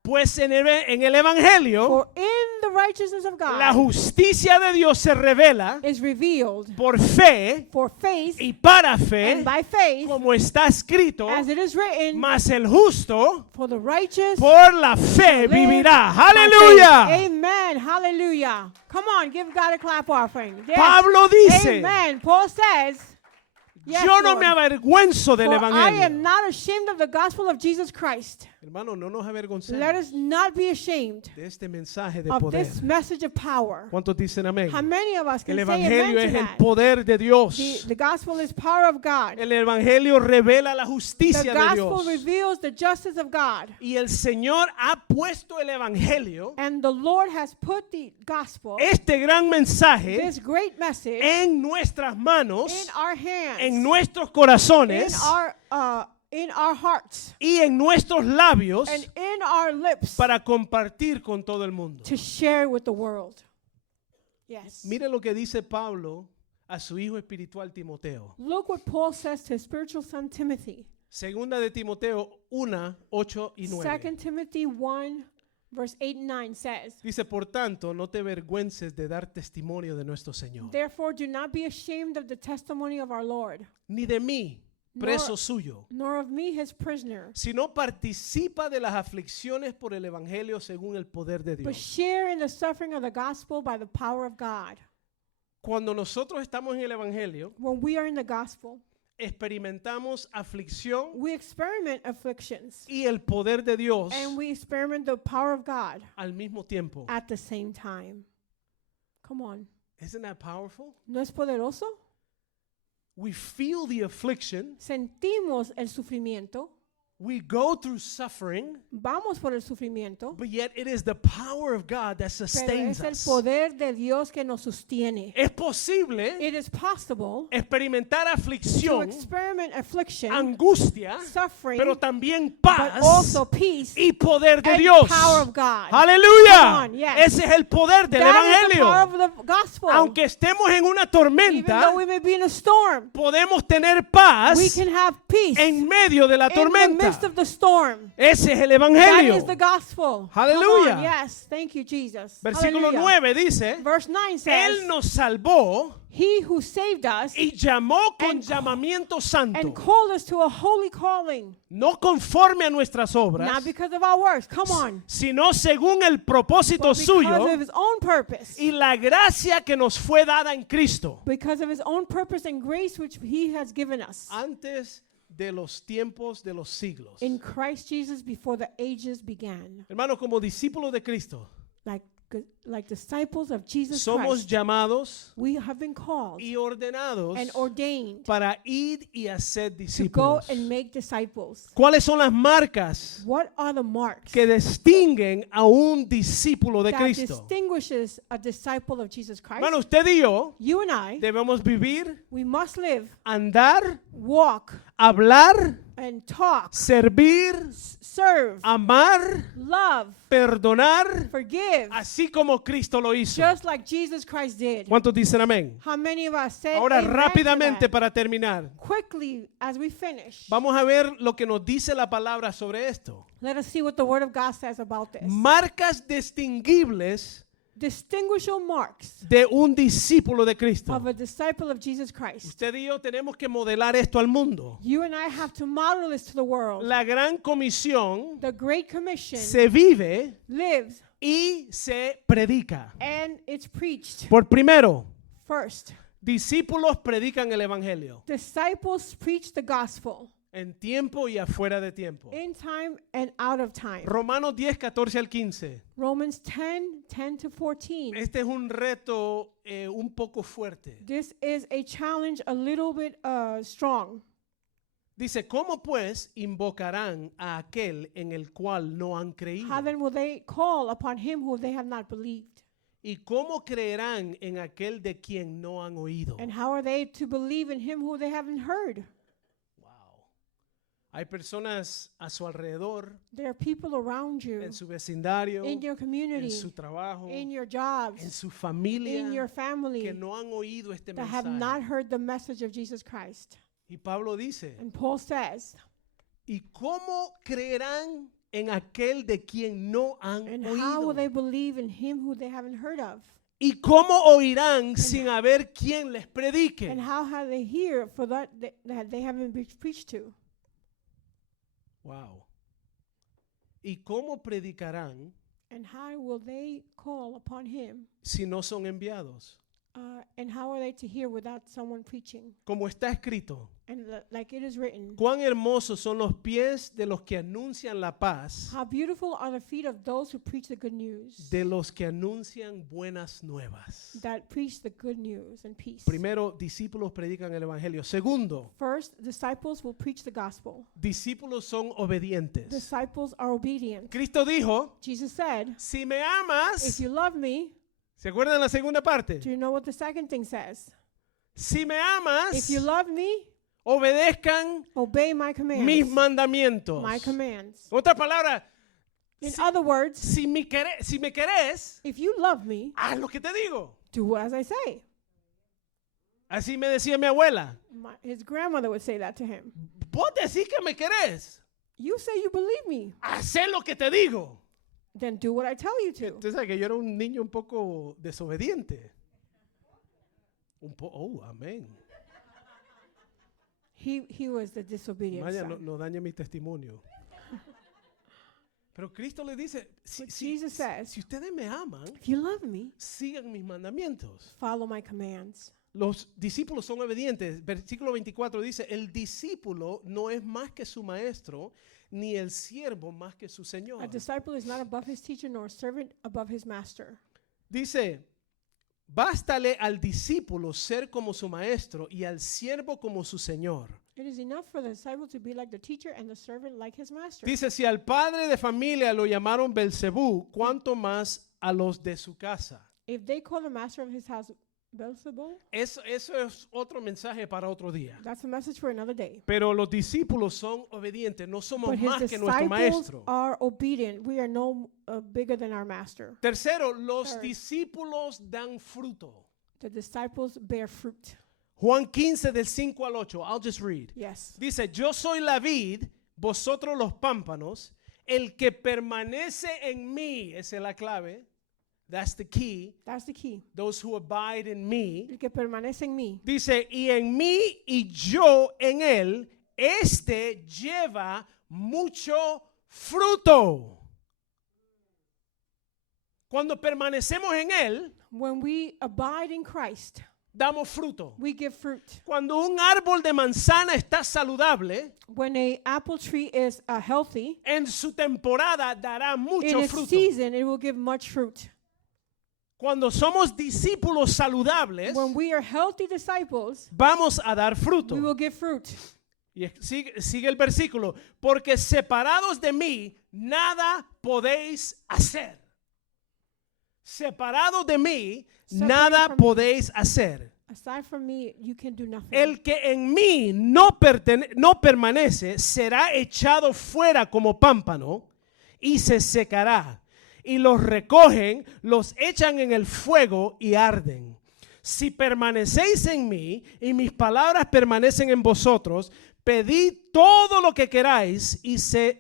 Pues en el evangelio For in the righteousness of la God justicia de Dios se revela is revealed por fe for faith y para fe, and by faith, como está escrito, as it is written, mas el justo for the righteous por la fe live vivirá. by faith. Aleluya. Amen. Hallelujah. Come on, give God a clap offering. Yes. Pablo dice, Amen. Paul says, yes, yo no Lord. me avergüenzo del For I am evangelio. not ashamed of the gospel of Jesus Christ. Hermano, no nos Let avergoncemos us not be ashamed de este mensaje de of poder. this message of power. ¿Cuántos dicen amén? How many of us can El say amen evangelio to es el that? poder de Dios. The gospel is power of God. El evangelio revela la The justicia de gospel Dios. reveals the justice of God. Y el Señor ha puesto el evangelio, And the Lord has put the gospel, este gran mensaje, this great message, en nuestras manos, in our hands, en nuestros corazones in our hearts, y en nuestros labios and in our lips para compartir con todo el mundo. to share with the world. Yes. Mire lo que dice Pablo a su hijo espiritual Timoteo. Look what Paul says to his spiritual son Timothy. Segunda de Timoteo 1, 8 y 9. 2 Timothy 1, verse 8 and 9 says, Dice, por tanto, no te avergüences de dar testimonio de nuestro Señor, therefore do not be ashamed of the testimony of our Lord, ni de mí, preso suyo, nor of me his prisoner, sino participa de las aflicciones por el evangelio según el poder de but Dios. share in the suffering of the gospel by the power of God. Cuando nosotros estamos en el evangelio, When we are in the gospel, experimentamos aflicción we experiment afflictions y el poder de Dios and we experiment the power of God al mismo tiempo. at the same time. Come on. Isn't that powerful? ¿No es poderoso? We feel the affliction, Sentimos el sufrimiento, we go through suffering, vamos por el sufrimiento, but yet it is the power of God that pero sustains es el us. poder de Dios que nos sostiene. Es posible It is possible experimentar to aflicción, experiment affliction, angustia, suffering, pero también but paz also peace y poder de and Dios. power of God. Aleluya. Come on, yes. Ese es el poder del That is the power evangelio. of the gospel. Aunque estemos en una Even tormenta, though we may be in a storm, podemos tener paz we can have peace en medio de la in the tormenta. midst of the storm. Ese es el That evangelio. is the gospel. Hallelujah. Come on, yes, thank you, Jesus. Versículo Hallelujah. 9 dice, Verse 9 says, Él nos salvó He who saved us y llamó con and- llamamiento santo, and called us to a holy calling, no conforme a nuestras obras, not because of our works, come on, sino según el propósito but because suyo of His own purpose, y la gracia que nos fue dada en Cristo because of His own purpose and grace which He has given us antes de los tiempos de los siglos. in Christ Jesus before the ages began. Hermano, como discípulos de Cristo, Like like disciples of Jesus somos Christ, llamados we have been called y ordenados and ordained para ir y hacer to go discípulos. and make disciples. ¿Cuáles son las marcas What are the marks que distinguen a un discípulo de that Cristo? distinguishes a disciple of Jesus Christ? Bueno, usted y yo You and I, debemos vivir, we must live, andar, walk, hablar, and talk, servir, serve, amar, love, perdonar, forgive, así como Cristo lo hizo. just like Jesus Christ did. ¿Cuántos dicen amén? How many of us said Ahora amen to rápidamente that? para terminar, Quickly, as we finish, vamos a ver lo que nos dice la palabra sobre esto. let us see what the Word of God says about this. Marcas distinguibles Distinguishable marks de un discípulo de Cristo. of a disciple of Jesus Christ. Usted y yo tenemos que modelar esto al mundo. You and I have to model this to the world. La gran comisión The Great Commission se vive lives y se predica. and it's preached. Por primero, First, discípulos predican el evangelio disciples preach the gospel en tiempo y afuera de tiempo. in time and out of time. Romanos 10, 14 al 15. Romans 10 to 14. Este es un reto un poco fuerte. This is a challenge a little bit strong. Dice, ¿cómo pues invocarán a aquel en el cual no han creído? How then will they call upon him who they have not believed? ¿Y cómo creerán en aquel de quien no han oído? And how are they to believe in him who they haven't heard? Wow. Hay personas a su alrededor, There are people around you, en su vecindario, in your community, en su trabajo, in your en jobs, su familia, in your family, que no han oído este that have not mensaje. heard the message of Jesus Christ. Y Pablo dice, And Paul says, ¿y cómo creerán en aquel de quien no han and how will oído? they believe in him who they haven't heard of? ¿Y cómo oirán sin haber quien les predique? And how have they hear for that they haven't been preached to? Wow. ¿Y cómo predicarán And how will they call upon him? si no son enviados? And how are they to hear without someone preaching? Como está escrito, And like it is written, cuán hermosos son los pies de los que anuncian la paz, how beautiful are the feet of those who preach the good news, de los que anuncian buenas nuevas. that preach the good news and peace. Primero, discípulos predican el evangelio. Segundo, First, disciples will preach the gospel. discípulos son obedientes. Disciples are obedient. Cristo dijo, Jesus said, si me if amas, you love me, ¿se acuerdan la segunda parte? do you know what the second thing says? Si me If amas, you love me, obedezcan obey my mis commands. mandamientos. My commands. En otras palabras, In si- other words, si me querés, if you love me, haz lo que te digo. do as I say. Así me decía mi abuela. His grandmother would say that to him. Vos decís que me querés. You say you believe me, Haz lo que te digo. then do what I tell you to. Usted sabe que yo era un niño un poco desobediente. Oh, amén. He was the disobedient Vaya, son. no dañe mi testimonio. Pero Cristo le dice, But Jesus says, si ustedes me aman, if you love me, sigan mis mandamientos. follow my commands. Los discípulos son obedientes. Versículo 24 dice, el discípulo no es más que su maestro, ni el siervo más que su señor. A disciple is not above his teacher, nor a servant above his master. Dice, bástale al discípulo ser como su maestro y al siervo como su señor. It is enough for the disciple to be like the teacher and the servant like his master. Dice, si al padre de familia lo llamaron Belcebú, ¿cuánto más a los de su casa? If they call the master of his house Beelzebul, Eso es otro mensaje para otro día. that's a message for another day. Pero los discípulos son obedientes, no somos But his más que nuestro disciples maestro. are obedient. We are no bigger than our master. Tercero, los Third. discípulos dan fruto. The disciples bear fruit. Juan 15 del 5 al 8, I'll just read. Yes. Dice, yo soy la vid, vosotros los pámpanos, el que permanece en mí, esa es la clave, that's the key, That's the key. those who abide in me. El que permanece en mí. Dice, y en mí y yo en él, este lleva mucho fruto. Cuando permanecemos en él, When we abide in Christ, damos fruto. we give fruit. Cuando un árbol de manzana está saludable, When a apple tree is healthy, en su temporada dará in mucho its fruto. season it will give much fruit. Cuando somos discípulos saludables, When we are healthy disciples, vamos a dar fruto. we will give fruit. Y sigue el versículo. Porque separados de mí, nada podéis hacer. Separados de mí, Separated nada from- podéis hacer. Aside from me, you can do nothing. El que en mí no permanece será echado fuera como pámpano y se secará. Y los recogen, los echan en el fuego y arden. Si permanecéis en mí y mis palabras permanecen en vosotros, pedid todo lo que queráis y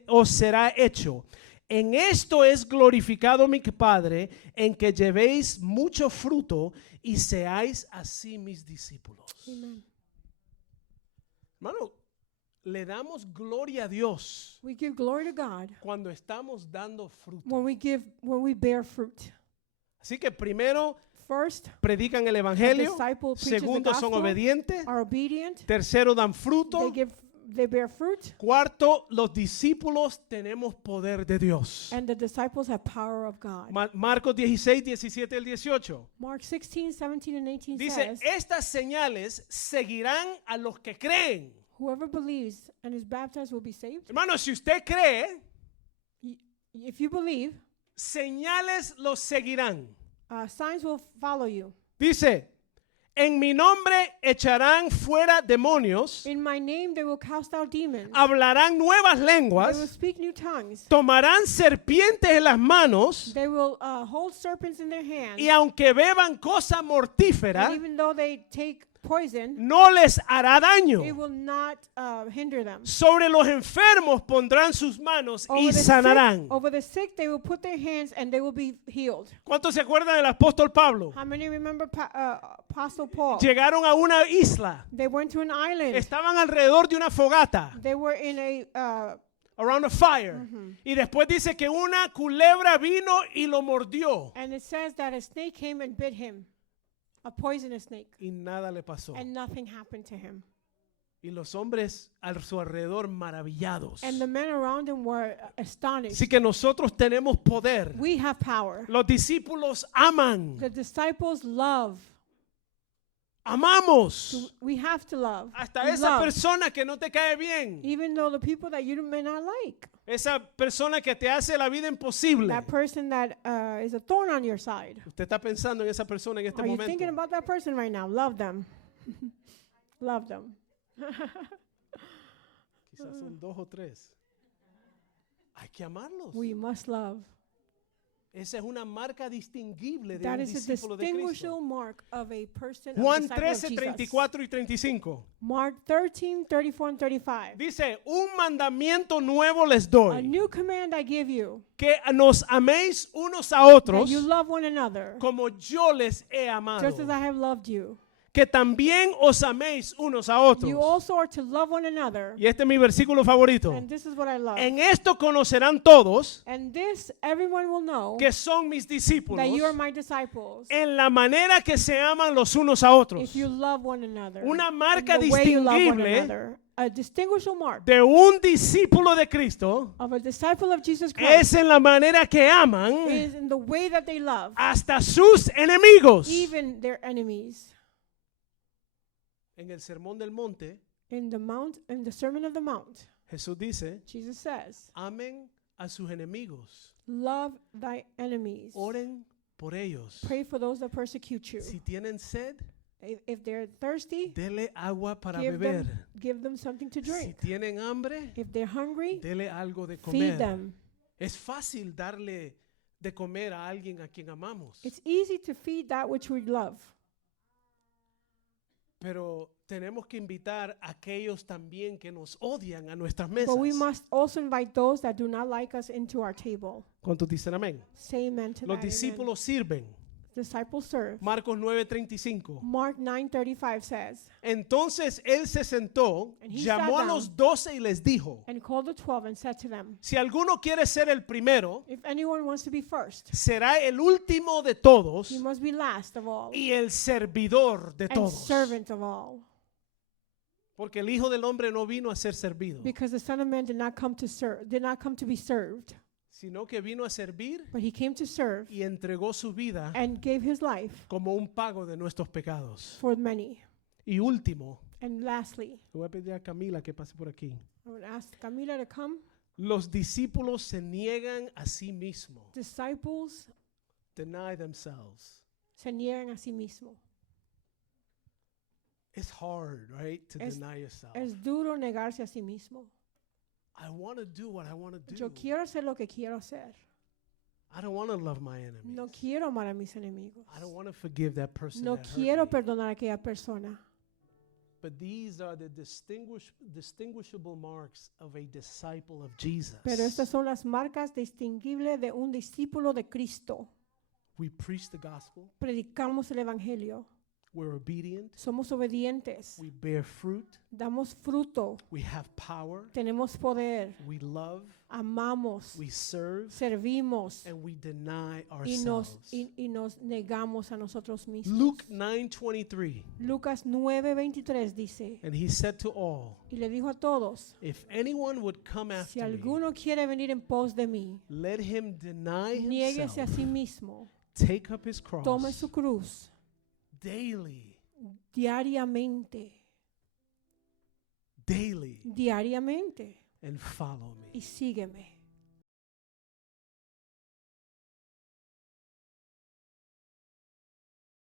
os será hecho. En esto es glorificado mi Padre, en que llevéis mucho fruto y seáis así mis discípulos. Amen. Hermano, le damos gloria a Dios We give glory to God cuando estamos dando fruto. when we bear fruit. Así que primero First, predican el a evangelio, disciple preaches the segundo son gospel, obedientes, are obedient, tercero dan fruto, they bear fruit, cuarto los discípulos tenemos poder de Dios. and the disciples have power of God. Marcos 16, 17 al 18. Mark 16, 17, and 18 Dice, says, estas señales seguirán a los que creen. whoever believes and is baptized will be saved. Hermano, si usted cree, If you believe, señales los seguirán. signs will follow you. Dice, en mi nombre echarán fuera demonios, In my name they will cast out demons. hablarán nuevas They will lenguas, speak new tongues. tomarán serpientes en las manos, They will hold serpents in their hands. y aunque beban cosa mortífera, And even though they take poison, no les hará daño. it will not hinder them. Sobre los enfermos pondrán sus manos y sanarán. Over the sick, they will put their hands and they will be healed. ¿Cuántos se acuerdan del apóstol Pablo? How many remember Apostle Paul? Llegaron a una isla, They went to an island. estaban alrededor de una fogata, They were in a around a fire, y después dice que una culebra vino y lo mordió, and it says that a snake came and bit him, a poisonous snake, y nada le pasó. and nothing happened to him. Y los hombres a su alrededor maravillados. And the men around him were astonished. Así que nosotros tenemos poder. We have power. Los discípulos aman. The disciples love. Amamos. We have to love. Hasta We esa love. persona que no te cae bien. Even though the people that you may not like, Esa persona que te hace la vida imposible. that person that is a thorn on your side. Usted está pensando en esa persona en este Are you thinking momento. about that person right now? Love them. Love them. Quizás son 2 o 3. Hay que amarlos. We must love. Esa es una marca distinguible de That un is a discípulo de distinguishable Cristo. mark of a person, a Juan disciple of 13, Jesus. 34 y 35. Mark 13, 34 and 35. Dice, un mandamiento nuevo les A doy, new command I give you, que nos améis unos a that otros you love one another, como yo les he amado. just as I have loved you. Que también os améis unos a otros. You also are to love one another. Y este es mi versículo favorito. And this is what I love. En esto conocerán todos And this, everyone will know que son mis discípulos that you are my disciples en la manera que se aman los unos a otros. if you love one another. Una marca in the way you love one distinguible another. A distinguishable mark de un discípulo de Cristo of a disciple of Jesus Christ es en la manera que aman is in the way that they love hasta sus enemigos. even their enemies. En el Sermón del Monte, In the Sermon of the Mount, Jesús dice, Jesus says, amen a sus enemigos, love thy enemies. oren por ellos. Pray for those that persecute you. Si tienen sed, If they're thirsty, dele agua para give beber. them something to Si drink. tienen hambre, If they're hungry, dele algo de feed comer. them. Es fácil darle de comer a alguien a quien amamos, It's easy to feed that which we love. pero tenemos que invitar a aquellos también que nos odian a nuestras mesas. But we must also invite those that do not like us into our table. ¿Cuántos dicen amén? Say amen to Los that. Amen. discípulos sirven. Disciples serve. Marcos 9:35. Mark 9:35 says, Entonces él se sentó, And he llamó sat a down. los 12 y les dijo, and called the 12 and said to them, si alguno quiere ser el primero, if anyone wants to be first, será el último de todos he must be last of all y el servidor de and todos. servant of all. Porque el Hijo del Hombre no vino a ser servido, Because the Son of Man did not come to serve, did not come to be served, sino que vino a servir but he came to serve y entregó su vida and gave his life como un pago de nuestros pecados. for many. Y último, And lastly, le voy a pedir a Camila que pase por aquí. I would ask Camila to come. Los discípulos se niegan a sí mismos. Disciples Deny themselves. se niegan a sí mismos. It's hard, right, to Es- deny yourself. Es duro negarse a sí mismo. I want to do what I want to do. Yo quiero hacer lo que quiero hacer. I don't want to love my enemies. No quiero amar a mis enemigos. I don't want to forgive that person No that quiero hurt me. perdonar a aquella persona. But these are the distinguishable marks of a disciple of Jesus. Pero estas son las marcas distinguibles de un discípulo de Cristo. We preach the gospel. Predicamos el evangelio. We're obedient. Somos obedientes. We bear fruit. Damos fruto. We have power. Tenemos poder. We love. Amamos. We serve. Servimos. And we deny Y nos, ourselves. y nos negamos a nosotros mismos. Luke 9:23. Lucas 9:23 dice, And he said to all, y le dijo a todos, if anyone would come si after me, alguno quiere venir en pos de mí, let him deny niéguese a himself, sí mismo, take up his tome cross su cruz daily, diariamente, daily, diariamente, and follow y me. sígueme.